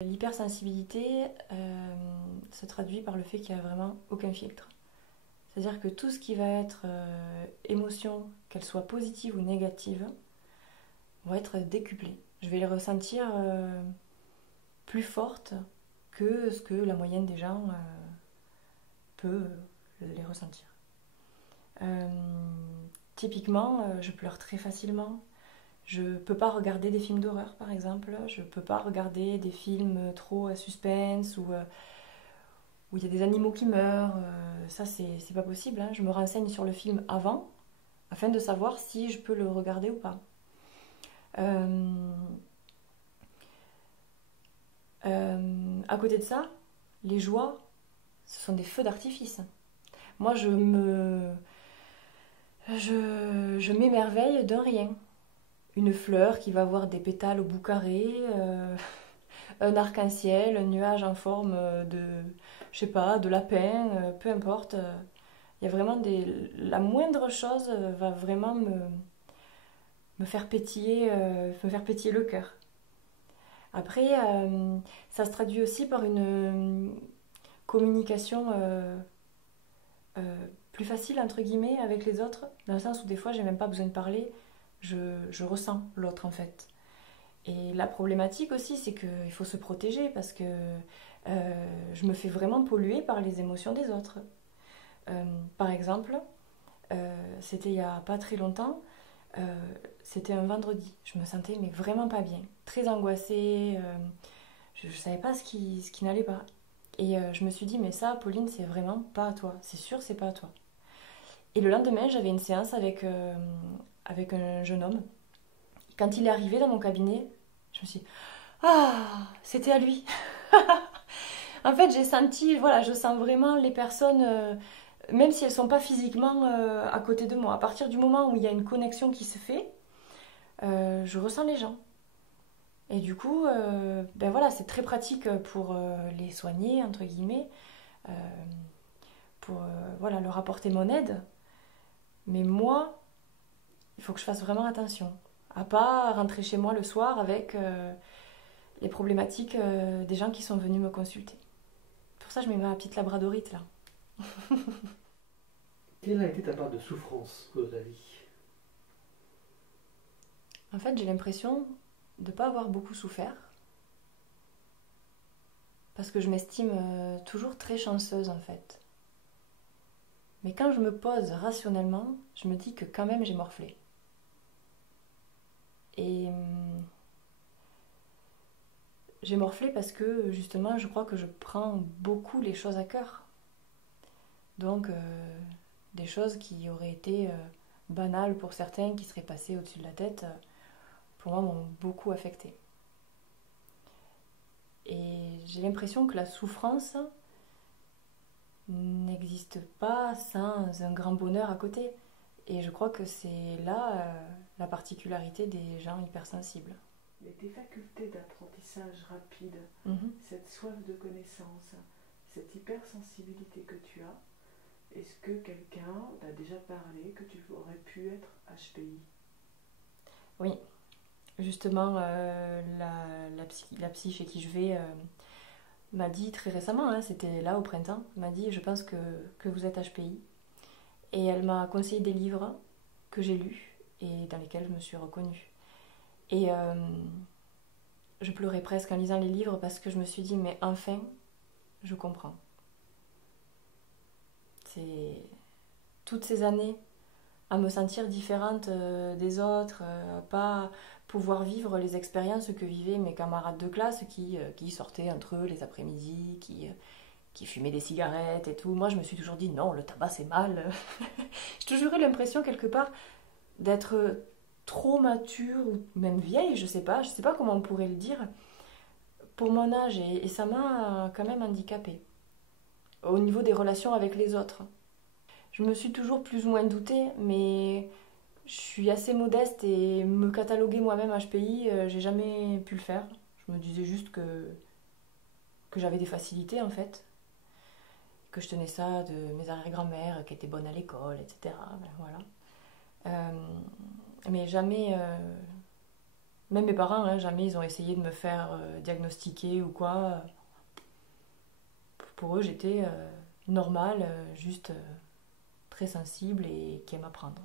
L'hypersensibilité se traduit par le fait qu'il n'y a vraiment aucun filtre. C'est-à-dire que tout ce qui va être émotion, qu'elle soit positive ou négative, va être décuplé. Je vais les ressentir plus fortes que ce que la moyenne des gens peut les ressentir. Typiquement, je pleure très facilement. Je ne peux pas regarder des films d'horreur, par exemple. Je ne peux pas regarder des films trop à suspense où il y a des animaux qui meurent. Ça, c'est pas possible. Hein. Je me renseigne sur le film avant, afin de savoir si je peux le regarder ou pas. À côté de ça, les joies, ce sont des feux d'artifice. Moi, je m'émerveille d'un rien. Une fleur qui va avoir des pétales au bout carré, un arc-en-ciel, un nuage en forme de, je sais pas, de lapin, peu importe. Il y a vraiment la moindre chose va vraiment me faire pétiller le cœur. Après, ça se traduit aussi par une communication plus facile, entre guillemets, avec les autres, dans le sens où des fois, j'ai même pas besoin de parler, je ressens l'autre, en fait. Et la problématique aussi, c'est qu'il faut se protéger, parce que je me fais vraiment polluer par les émotions des autres. Par exemple, c'était il y a pas très longtemps, c'était un vendredi. Je me sentais mais vraiment pas bien, très angoissée. Je savais pas ce qui n'allait pas. Et je me suis dit, mais ça, Pauline, c'est vraiment pas à toi. C'est sûr, c'est pas à toi. Et le lendemain, j'avais une séance avec un jeune homme. Quand il est arrivé dans mon cabinet, je me suis dit, ah, c'était à lui. En fait, j'ai senti, voilà, je sens vraiment les personnes, même si elles sont pas physiquement à côté de moi. À partir du moment où il y a une connexion qui se fait, je ressens les gens. Et du coup, ben voilà, c'est très pratique pour les soigner, entre guillemets, euh, pour voilà, leur apporter mon aide. Mais moi, il faut que je fasse vraiment attention à pas rentrer chez moi le soir avec les problématiques des gens qui sont venus me consulter. Pour ça, je mets ma petite labradorite là. Quelle a été ta part de souffrance dans ta vie? En fait, j'ai l'impression de ne pas avoir beaucoup souffert parce que je m'estime toujours très chanceuse en fait. Mais quand je me pose rationnellement, je me dis que quand même j'ai morflé. Et j'ai morflé parce que justement je crois que je prends beaucoup les choses à cœur. Donc des choses qui auraient été banales pour certains, qui seraient passées au-dessus de la tête, pour moi m'ont beaucoup affectée. Et j'ai l'impression que la souffrance n'existe pas sans un grand bonheur à côté. Et je crois que c'est là la particularité des gens hypersensibles. Mais tes facultés d'apprentissage rapide, Mhm. cette soif de connaissance, cette hypersensibilité que tu as, est-ce que quelqu'un t'a déjà parlé que tu aurais pu être HPI? Oui, justement, la psy chez qui je vais m'a dit très récemment, hein, c'était là au printemps, m'a dit je pense que vous êtes HPI. Et elle m'a conseillé des livres que j'ai lus et dans lesquels je me suis reconnue. Et je pleurais presque en lisant les livres parce que je me suis dit mais enfin, je comprends. C'est toutes ces années à me sentir différente des autres, à pas pouvoir vivre les expériences que vivaient mes camarades de classe qui sortaient entre eux les après-midi, qui fumaient des cigarettes et tout. Moi, je me suis toujours dit non, le tabac c'est mal. J'ai toujours eu l'impression quelque part d'être trop mature ou même vieille, je sais pas comment on pourrait le dire, pour mon âge et ça m'a quand même handicapée au niveau des relations avec les autres. Je me suis toujours plus ou moins doutée, mais je suis assez modeste et me cataloguer moi-même HPI, j'ai jamais pu le faire. Je me disais juste que j'avais des facilités en fait, que je tenais ça de mes arrière-grand-mères qui étaient bonnes à l'école, etc. Ben, voilà. Mais jamais Même mes parents, hein, jamais ils ont essayé de me faire diagnostiquer ou quoi. Pour eux, j'étais normale, juste très sensible et qui aime apprendre.